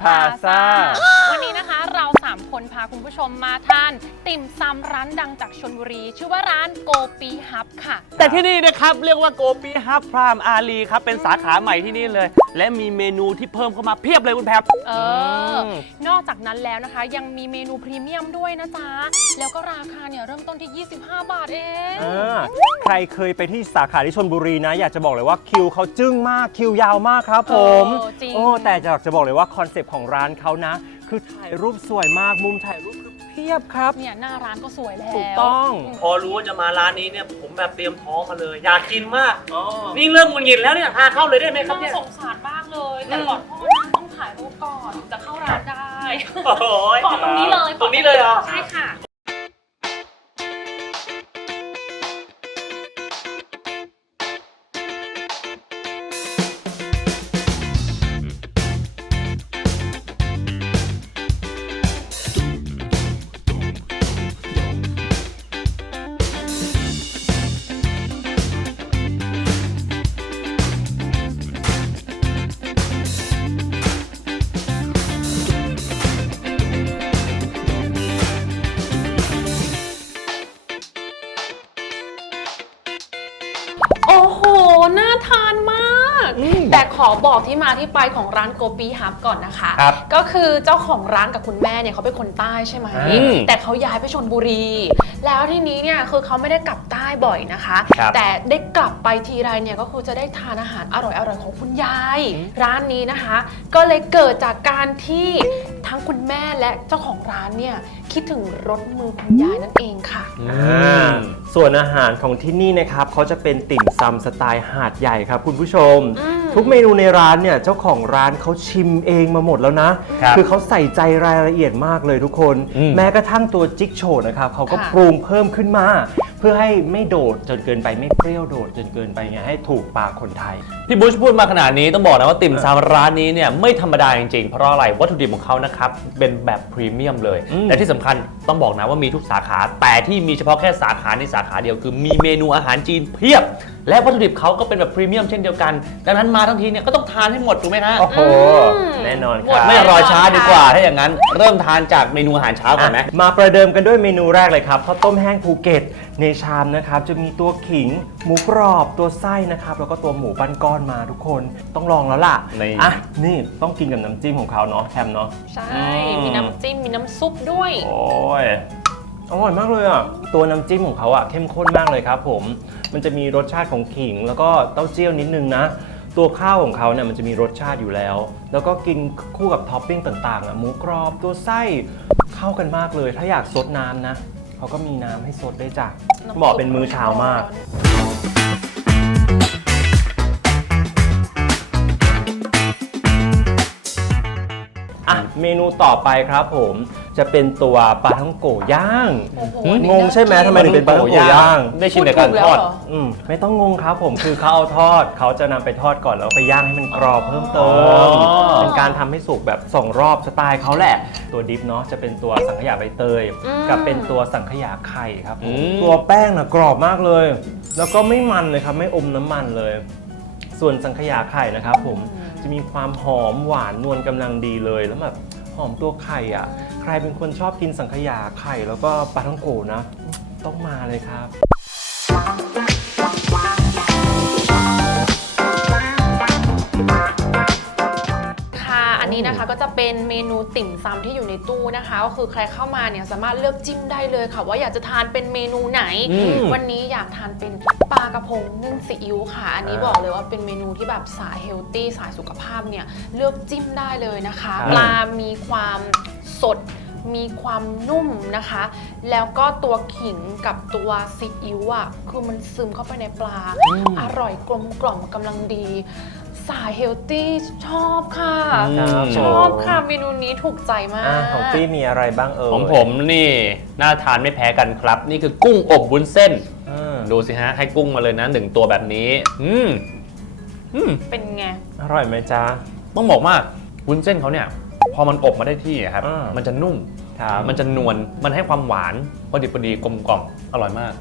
พาซ่า คนพาคุณผู้ชมมาทานติ่มซำร้านดังจากชนบุรี ชื่อว่าร้านโกปีฮับค่ะ แต่ที่นี่นะครับเรียกว่าโกปีฮับพรามอารีครับเป็นสาขาใหม่ที่นี่เลย และมีเมนูที่เพิ่มเข้ามาเพียบเลยคุณแพบเอออมนอกจากนั้นแล้วนะคะ ยังมีเมนูพรีเมียมด้วยนะจ๊ะ แล้วก็ราคาเนี่ยเริ่มต้นที่ 25 บาทเองอ่าใครเคยไปที่สาขาที่ชนบุรีนะ อยากจะบอกเลยว่าคิวเขาจึ้งมากคิวยาวมากครับผมเออจริง โอ้แต่อยากจะบอกเลยว่าคอนเซปต์ของร้านเขานะ คือถ่ายรูปสวยมากมุมถ่ายรูปคือเพียบครับ เนี่ยหน้าร้านก็สวยแล้วถูกต้อง พอรู้ว่าจะมาร้านนี้เนี่ยผมแบบเตรียมท้องมาเลย อยากกินมาก นี่เริ่มหงุดหงิดแล้วเนี่ยพาเข้าเลยได้ไหมครับเนี่ยน่าสงสารมากเลย แต่ก่อนพ่อนะต้องถ่ายรูปก่อนถึงจะเข้าร้านได้ โอ้โหขอตรงนี้เลยตรงนี้เลยเหรอ ใช่ค่ะ ขอบอกที่มาที่ไปของร้านโกปีฮับก่อนนะคะ ครับก็คือเจ้าของร้านกับคุณแม่เนี่ยเขาเป็นคนใต้ใช่ไหมอืมแต่เขาย้ายไปชนบุรี แล้วทีนี้เนี่ยคือเขาไม่ได้กลับใต้บ่อยนะคะ ครับ แต่ได้กลับไปทีไรเนี่ยก็คือจะได้ทานอาหารอร่อยๆของคุณยาย ร้านนี้นะคะ ก็เลยเกิดจากการที่ทั้งคุณแม่และเจ้าของร้านเนี่ยคิดถึงรสมือคุณยายนั่นเองค่ะ อ่าส่วนอาหารของที่นี่นะครับเขาจะเป็นติ่มซำสไตล์หาดใหญ่ครับคุณผู้ชม อืม ทุกเมนูในร้านเนี่ยเจ้าของร้านเขาชิมเองมาหมดแล้วนะครับอเขาใส่ใจรายละเอียดมากเลยทุกคน อืมแม้กระทั่งตัวจิ๊กโชว์นะครับเขาก็ค่ะ ปรุงเพิ่มขึ้นมา เพื่อให้ไม่โดดจนเกินไปไม่เปรี้ยวโดดจนเกินไปไงให้ถูกปากคนไทย พี่บุชพูดมาขนาดนี้ต้องบอกนะว่าติ่มซำร้านนี้เนี่ยไม่ธรรมดาจริงๆ เพราะอะไรวัตถุดิบของเขานะครับเป็นแบบพรีเมียมเลย อืม และที่สำคัญต้องบอกนะว่ามีทุกสาขา แต่ที่มีเฉพาะแค่สาขานี้สาขาเดียวคือมีเมนูอาหารจีนเพียบ และวัตถุดิบเขาก็เป็นแบบพรีเมียมเช่นเดียวกัน ดังนั้นมาทั้งทีเนี่ยก็ต้องทานให้หมดถูกไหมฮะโอ้โห อืม แน่นอนหคมดรับไม่รอช้าดีกว่าถ้าอย่างนั้น เริ่มทานจากเมนูอาหารเช้าก่อนไหมอะมาประเดิมกันด้วยเมนูแรกเลยครับข้าวต้มแห้งภูเก็ต ในชามนะครับจะมีตัวขิง หมูกรอบตัวไส้นะครับ แล้วก็ตัวหมูปั้นก้อนมาทุกคนต้องลองแล้วล่ะนี่ อะนี่ต้องกินกับน้ำจิ้มของเขาเนาะแคมเนาะ ใช่ อืม มีน้ำจิ้ม มีน้ำซุปด้วย โอ้ย อร่อยมากเลยอะ ตัวน้ำจิ้มของเขาอะเข้มข้นมากเลยครับผม มันจะมีรสชาติของขิง แล้วก็เต้าเจี้ยวนิดนึงนะ ตัวข้าวของเขาเนี่ยมันจะมีรสชาติอยู่แล้ว แล้วก็กินคู่กับท็อปปิ้งต่างๆอะหมูกรอบตัวไส้เข้ากันมากเลย ถ้าอยากซดน้ำนะ เขาก็มีน้ำให้ซดได้จ้ะเหมาะเป็นมื้อเช้ามาก เมนูต่อไปครับผม จะเป็นตัวปลาท่องโกย่างโอ้โหงงใช่ไหมทำไมถึงเป็นปลาท่องโกย่าง ได้ชิมแต่การทอด อืมไม่ต้องงงครับผมคือเขาเอาทอดเขาจะนำไปทอดก่อนแล้วไปย่างให้มันกรอบเพิ่มเติอ๋มอเป็นการทำให้สุกแบบสองรอบสไตล์เขาแหละ ตัวดิฟเนาะจะเป็นตัวสังขยาใบเตย อืม กับเป็นตัวสังขยาไข่ครับผมอืม ตัวแป้งนะกรอบมากเลย แล้วก็ไม่มันเลยครับไม่อมน้ำมันเลย ส่วนสังขยาไข่นะครับผมจะมีความหอมหวานนวลกำลังดีเลยแล้วแบบห อมตัวไข่อะ ใครเป็นคนชอบกินสังขยาไข่แล้วก็ปลาท่องโกนะ ต้องมาเลยครับ นนี้นะคะก็จะเป็นเมนูติ่มซำที่อยู่ในตู้นะคะ ก็คือใครเข้ามาเนี่ยสามารถเลือกจิ้มได้เลยค่ะ ว่าอยากจะทานเป็นเมนูไหน อืม วันนี้อยากทานเป็นปลากระพงนึ่งซีอิ๊วค่ะ อันนี้อ่าบอกเลยว่าเป็นเมนูที่แบบสายเฮลตี้สายสุขภาพเนี่ยเลือกจิ้มได้เลยนะคะครับปลามีความสด มีความนุ่มนะคะ แล้วก็ตัวขิงกับตัวซีอิ๊วอะคือมันซึมเข้าไปในปลา อร่อยกลมกล่อมกำลังดี สายเฮลตี้ชอบค่ะ ครับชอบค่ะเมนูนี้ถูกใจมากอ่าของตี้มีอะไรบ้างเอ่ยของผมนี่น่าทานไม่แพ้กันครับ นี่คือกุ้งอบวุ้นเส้นอ่าดูสิฮะ ให้กุ้งมาเลยนะหนึ่งตัวแบบนี้ อืมอืมเป็นไง อร่อยไหมจ๊ะ ต้องบอกว่าวุ้นเส้นเขาเนี่ย พอมันอบมาได้ที่อะครับ อ่ามัมันจะนุ่ม ครับมันจะนวล มันให้ความหวานพอดีพอดีกลมกล่อมอร่อยมาก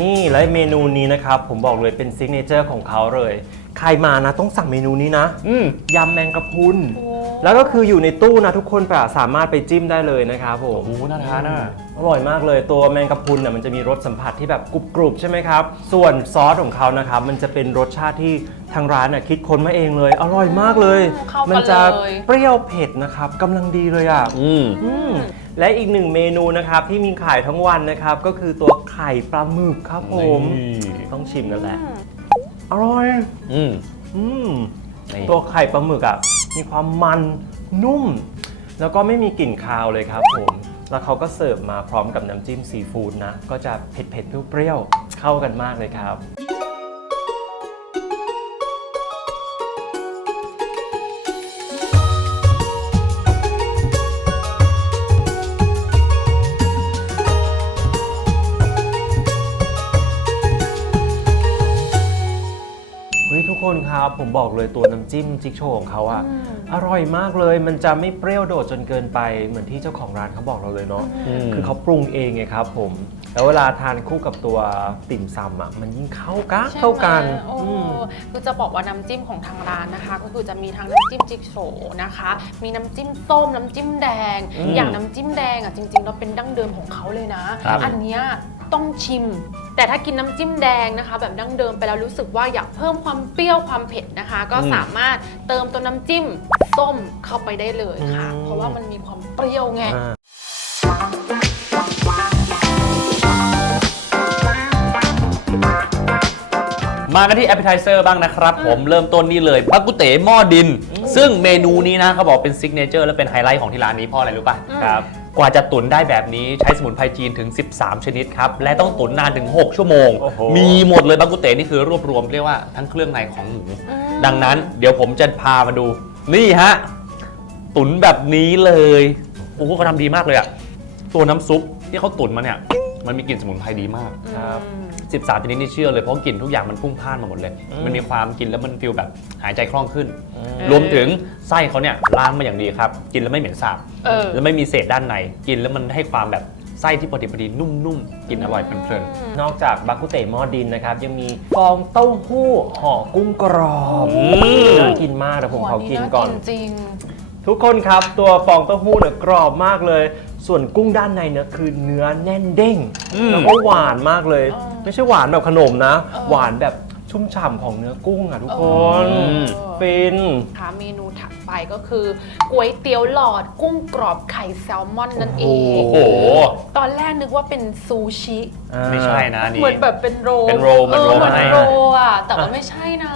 นี่และเมนูนี้นะครับ ผมบอกเลยเป็นซิกเนเจอร์ของเขาเลย ใครมานะต้องสั่งเมนูนี้นะอืมยำแมงกะพรุน โอ้ แล้วก็คืออยู่ในตู้นะทุกคนแบบสามารถไปจิ้มได้เลยนะครับผม โอ้โหน่าทานอะ อร่อยมากเลยตัวแมงกะพรุนเนี่ยมันจะมีรสสัมผัสที่แบบกรุบกรุบๆใช่ไหมครับ ส่วนซอสของเขานะครับมันจะเป็นรสชาติที่ทางร้านน่ะคิดค้นมาเองเลย อร่อยมากเลย เข้ามักันจะเลย เปรี้ยวเผ็ดนะครับกำลังดีเลยอะ อืม อืมและอีกหนึ่งเมนูนะครับที่มีขายทั้งวันนะครับ ก็คือตัวไข่ปลาหมึกครับผม นี่ ต้องชิมกันแหละอืมอร่อย อืม อืม นี่ตัวไข่ปลาหมึกอะมีความมันนุ่ม แล้วก็ไม่มีกลิ่นคาวเลยครับผม แล้วเขาก็เสิร์ฟมาพร้อมกับน้ำจิ้มซีฟู้ดนะ ก็จะเผ็ดๆเปรี้ยวๆเข้ากันมากเลยครับ คนครับผมบอกเลยตัวน้ำจิ้มจิ๊กโชว์ของเขาอะอืมอร่อยมากเลยมันจะไม่เปรี้ยวโดดจนเกินไปเหมือนที่เจ้าของร้านเขาบอกเราเลยเนาะอืมคือเขาปรุงเองไงครับผม แล้วเวลาทานคู่กับตัวติ่มซำอะมันยิ่งเข้ากันใช่ไหมเข้ากันโอ้อืมคือจะบอกว่าน้ำจิ้มของทางร้านนะคะ ก็คือจะมีทั้งน้ำจิ้มจิ๊กโฉนะคะ มีน้ำจิ้มส้มน้ำจิ้มแดงอืมอย่างน้ำจิ้มแดงอะจริงๆเราเป็นดั้งเดิมของเขาเลยนะครับอันเนี้ย ต้องชิม แต่ถ้ากินน้ำจิ้มแดงนะคะ แบบดั้งเดิมไปแล้วรู้สึกว่าอยากเพิ่มความเปรี้ยวความเผ็ดนะคะ ก็อืมสามารถเติมตัวน้ำจิ้มส้มเข้าไปได้เลยค่ะอืมเพราะว่ามันมีความเปรี้ยวไง อ่า มากันที่ appetizer บ้างนะครับ ผมเริ่มต้นนี่เลยบักกุเต๋หม้อดิน ซึ่งเมนูนี้นะเขาบอกเป็นซิกเนเจอร์และเป็นไฮไลท์ของที่ร้านนี้เพราะอะไรรู้ป่ะอืมครับ กว่าจะตุ๋นได้แบบนี้ใช้สมุนไพรจีนถึง 13 ชนิดครับ และต้องตุ๋นนานถึง 6 ชั่วโมง โอ้โห มีหมดเลยบักกุเต๋นี่คือรวบรวมเรียกว่าทั้งเครื่องในของหมูอืมดังนั้นเดี๋ยวผมจะพามาดู นี่ฮะ ตุ๋นแบบนี้เลยโอ้โหเขาทำดีมากเลยอะตัวน้ำซุปที่เขาตุ๋นมาเนี่ย มันมีกลิ่นสมุนไพรดีมาก ครับ อืม 13ชนิดนี่เชื่อเลยเพราะกลิ่นทุกอย่างมันพุ่งพล่านมาหมดเลยอืมมันมีความกินแล้วมันฟีลแบบหายใจคล่องขึ้นอืมรวมถึงไส้เขาเนี่ยล้างมาอย่างดีครับ กินแล้วไม่เหม็นสาบเออ แล้วไม่มีเศษด้านในกินแล้วมันให้ความแบบไส้ที่พอดีพอดีนุ่มๆกินอร่อยเพลินนอกจากบักกุเตหม้อดินนะครับ ยังมีฟองเต้าหู้ห่อกุ้งกรอบอืมน่ากินมากแต่ผมขอกินก่อน จริง ทุกคนครับตัวฟองเต้าหู้เนี่ยกรอบมากเลย ส่วนกุ้งด้านในเนี่ยคือเนื้อแน่นเด้งอืมแล้วก็หวานมากเลย อ๋อ ไม่ใช่หวานแบบขนมนะเออหวานแบบชุ่มฉ่ำของเนื้อกุ้งอะทุกคนอืมฟิน ค่ะเมนูถัดไปก็คือก๋วยเตี๋ยวหลอดกุ้งกรอบไข่แซลมอนนั่นเอโอ้งโห ตอนแรกนึกว่าเป็นซูชิ ไม่ใช่นะอันนี่ เหมือนแบบเป็นโรลเป็นโรลมันเออโรลเหมือนมาให้ โรลอะ แต่ว่าไม่ใช่นะ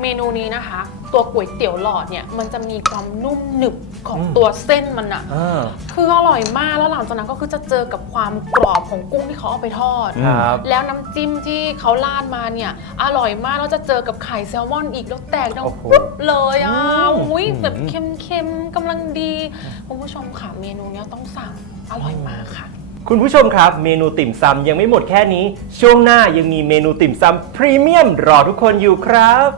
เมนูนี้นะคะ ตัวก๋วยเตี๋ยวหลอดเนี่ยมันจะมีความนุ่มหนึบของอืมตัวเส้นมันอะอ่า คืออร่อยมากแล้วหลังจากนั้นก็คือจะเจอกับความกรอบของกุ้งที่เขาเอาไปทอด ครับ แล้วน้ำจิ้มที่เขาราดมาเนี่ย อร่อยมากแล้วจะเจอกับไข่แซลมอนอีกแล้วแตกดังโอ้โห ปุ๊บเลยอะอืมอุ้ยแบบเค็มๆกำลังดีคุณผู้ชมค่ะเมนูเนี้ยต้องสั่งอร่อยมากค่ะ คุณผู้ชมครับ เมนูติ่มซำยังไม่หมดแค่นี้ ช่วงหน้ายังมีเมนูติ่มซำพรีเมียมรอทุกคนอยู่ครับ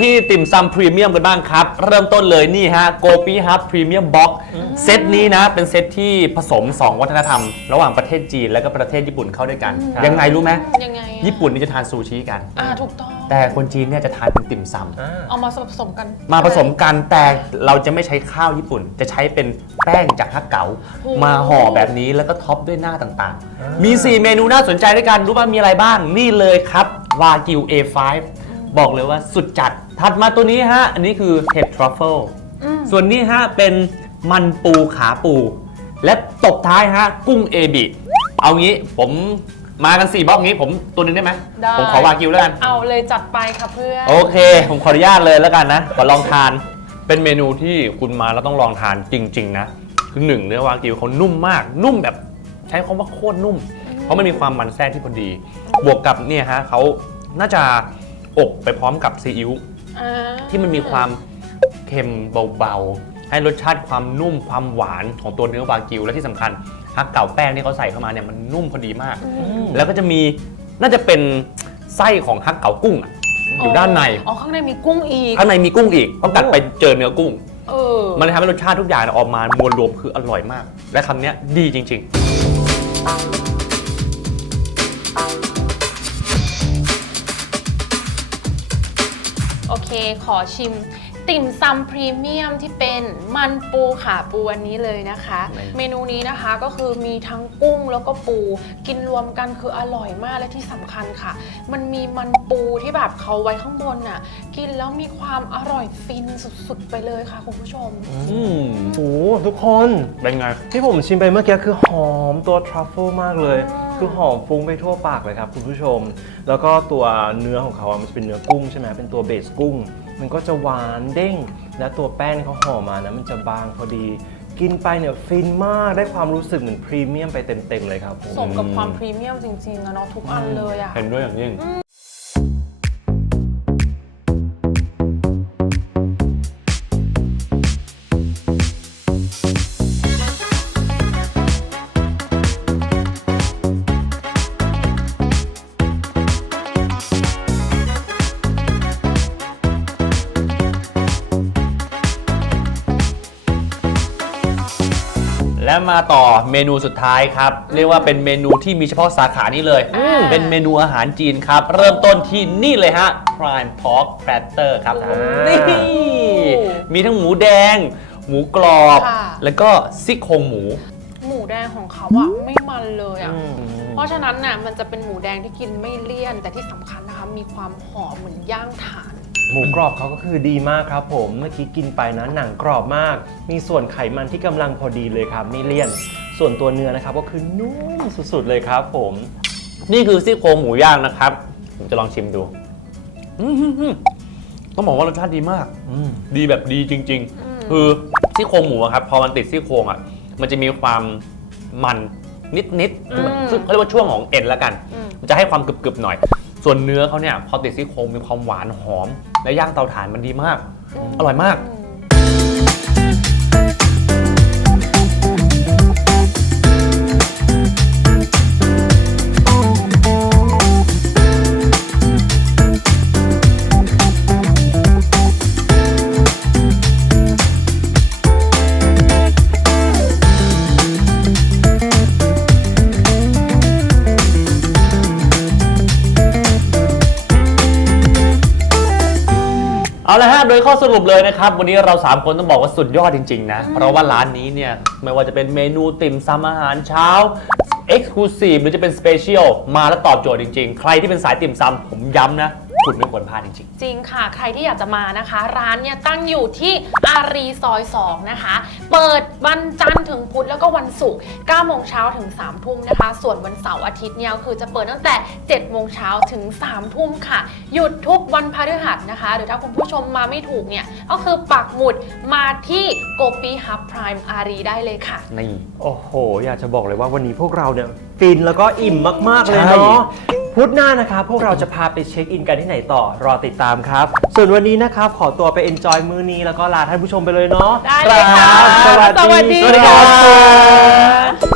ที่ติ่มซำพรีเมียมกันบ้างครับ เริ่มต้นเลยนี่ฮะโกปีฮับพรีเมียมบ็อกเซตนี้นะ เป็นเซตที่ผสม 2 วัฒนธรรม ระหว่างประเทศจีนและก็ประเทศญี่ปุ่นเข้าด้วยกันครับยังไงรู้ไหมยังไงอะญี่ปุ่นนี่จะทานซูชิกัน อ่าถูกต้อง แต่คนจีนเนี่ยจะทานเป็นติ่มซำอ่าเอามาผสมกันมาผสมกันแต่เราจะไม่ใช้ข้าวญี่ปุ่น จะใช้เป็นแป้งจากฮักเก๋าโอ้มาห่อแบบนี้แล้วก็ท็อปด้วยหน้าต่างอ่าๆมี 4 เมนูน่าสนใจด้วยกัน รู้ว่ามีอะไรบ้าง นี่เลยครับ วากิว A5 บอกเลยว่าสุดจัด ถัดมาตัวนี้ฮะ อันนี้คือเห็ดทรัฟเฟิลอืมส่วนนี้ฮะเป็นมันปูขาปู และตบท้ายฮะ กุ้งเอบิเอางี้ผมมากัน4บล็อกงี้ผมตัวหนึงได้ไหมได้ผมขอวากิวแล้วกัน เอาเลยจัดไปค่ะเพื่อนโอเค ผมขออนุญาตเลยแล้วกันนะ ขอลองทาน เป็นเมนูที่คุณมาแล้วต้องลองทานจริง ๆ นะ คือหนึ่งเนื้อวากิวเขานุ่มมาก นุ่มแบบใช้คำว่าโคตรนุ่ม เพราะมันมีความมันแทรกที่พอดี บวกกับเนี่ยฮะเขาน่าจะ อบไปพร้อมกับซีอิ๊วอ่าที่มันมีความเค็มเบาๆ ให้รสชาติความนุ่มความหวานของตัวเนื้อวากิวและที่สำคัญฮักเก่าแป้งที่เขาใส่เข้ามาเนี่ยมันนุ่มพอดีมากแล้วก็จะมีน่าจะเป็นไส้ของฮักเก๋ากุ้งอะอยู่ด้านในอ๋อข้างในมีกุ้งอีก ข้างในมีกุ้งอีกต้องกัดไปเจอเนื้อกุ้ง เออ มันเลยทำให้รสชาติทุกอย่างเนี่ยออกมามวลรวมคืออร่อยมาก และคำเนี้ยดีจริง เคขอชิม ติ่มซำพรีเมียมที่เป็นมันปูขาปูอันนี้เลยนะคะไม่เมนูนี้นะคะก็คือมีทั้งกุ้งแล้วก็ปูกินรวมกันคืออร่อยมากและที่สำคัญค่ะ มันมีมันปูที่แบบเขาไว้ข้างบนน่ะกินแล้วมีความอร่อยฟินสุดๆ ไปเลยค่ะคุณผู้ชมๆอืมโอ้โหทุกคน เป็นไง ที่ผมชิมไปเมื่อกี้คือหอมตัวทรัฟเฟิลมากเลย อืม คือหอมฟุ้งไปทั่วปากเลยครับคุณผู้ชม แล้วก็ตัวเนื้อของเขาอะมันจะเป็นเนื้อกุ้งใช่ไหมเป็นตัวเบสกุ้ง มันก็จะหวานเด้ง และตัวแป้งที่เขาห่อมานะมันจะบางพอดี กินไปเนี่ยฟินมากได้ความรู้สึกเหมือนพรีเมียมไปเต็มๆเลยครับผม สมกับความพรีเมียมจริงๆอะเนาะทุกอันเลยอะ เห็นด้วยอย่างยิ่ง มาต่อเมนูสุดท้ายครับ เรียกว่าเป็นเมนูที่มีเฉพาะสาขานี้เลย อืม เป็นเมนูอาหารจีนครับ เริ่มต้นที่นี่เลยฮะ Prime Pork Platter ครับอ่านี่ มีทั้งหมูแดง หมูกรอบ ค่ะ แล้วก็ซี่โครงหมู หมูแดงของเขาอะไม่มันเลยอะอืมเพราะฉะนั้นน่ะมันจะเป็นหมูแดงที่กินไม่เลี่ยน แต่ที่สำคัญนะคะมีความหอมเหมือนย่างถ่าน หมูกรอบเขาก็คือดีมากครับผมเมื่อกี้กินไปนะหนังกรอบมาก มีส่วนไขมันที่กำลังพอดีเลยครับไม่เลี่ยน ส่วนตัวเนื้อนะครับก็คือนุ่มสุดๆเลยครับผม นี่คือซี่โครงหมูย่างนะครับ ผมจะลองชิมดูอื้อหือหือต้องบอกว่ารสชาติดีมาก อืม ดีแบบดีจริงอืมๆคือซี่โครงหมูอะครับ พอมันติดซี่โครงอะ มันจะมีความมันนิดๆคือมันซึ่งเขาเรียกว่าช่วงของเอ็นแล้วกัน อืม มันจะให้ความกรึบๆหน่อย ส่วนเนื้อเขาเนี่ยพอติดซี่โครงมีความหวานหอม และย่างเตาถ่านมันดีมาก อร่อยมาก เอาละฮะโดยข้อสรุปเลยนะครับ วันนี้เรา 3 คนต้องบอกว่าสุดยอดจริง ๆ นะ เพราะว่าร้านนี้เนี่ย ไม่ว่าจะเป็นเมนูติ่มซำอาหารเช้า Exclusive หรือจะเป็น Special มาแล้วตอบโจทย์จริง ๆ ใครที่เป็นสายติ่มซำผมย้ำนะ คุณไม่ควรพลาดจริงจริงค่ะ ใครที่อยากจะมานะคะ ร้านเนี่ยตั้งอยู่ที่อารีซอย 2 นะคะ เปิดวันจันทร์ถึงพุธแล้วก็วันศุกร์9โมงเช้าถึง3ทุ่มนะคะ ส่วนวันเสาร์อาทิตย์เนี่ยก็คือจะเปิดตั้งแต่ 7 โมงเช้าถึง 3 ทุ่มค่ะ หยุดทุกวันพฤหัสนะคะ หรือถ้าคุณผู้ชมมาไม่ถูกเนี่ย ก็คือปักหมุดมาที่โกปีฮับพรายอารีได้เลยค่ะ ๆนี่ โอ้โห อยากจะบอกเลยว่าวันนี้พวกเราเนี่ยฟินแล้วก็อิ่มมาก ๆ เลยใช่ เนาะ พุธหน้านะครับ พวกเราจะพาไปเช็คอินกันที่ไหนต่อรอติดตามครับ ส่วนวันนี้นะครับ ขอตัวไปเอนจอยมื้อนี้แล้วก็ลาท่านผู้ชมไปเลยเนาะได้เลยค่ะครับสวัสดีสวัสดี สวัสดีครับ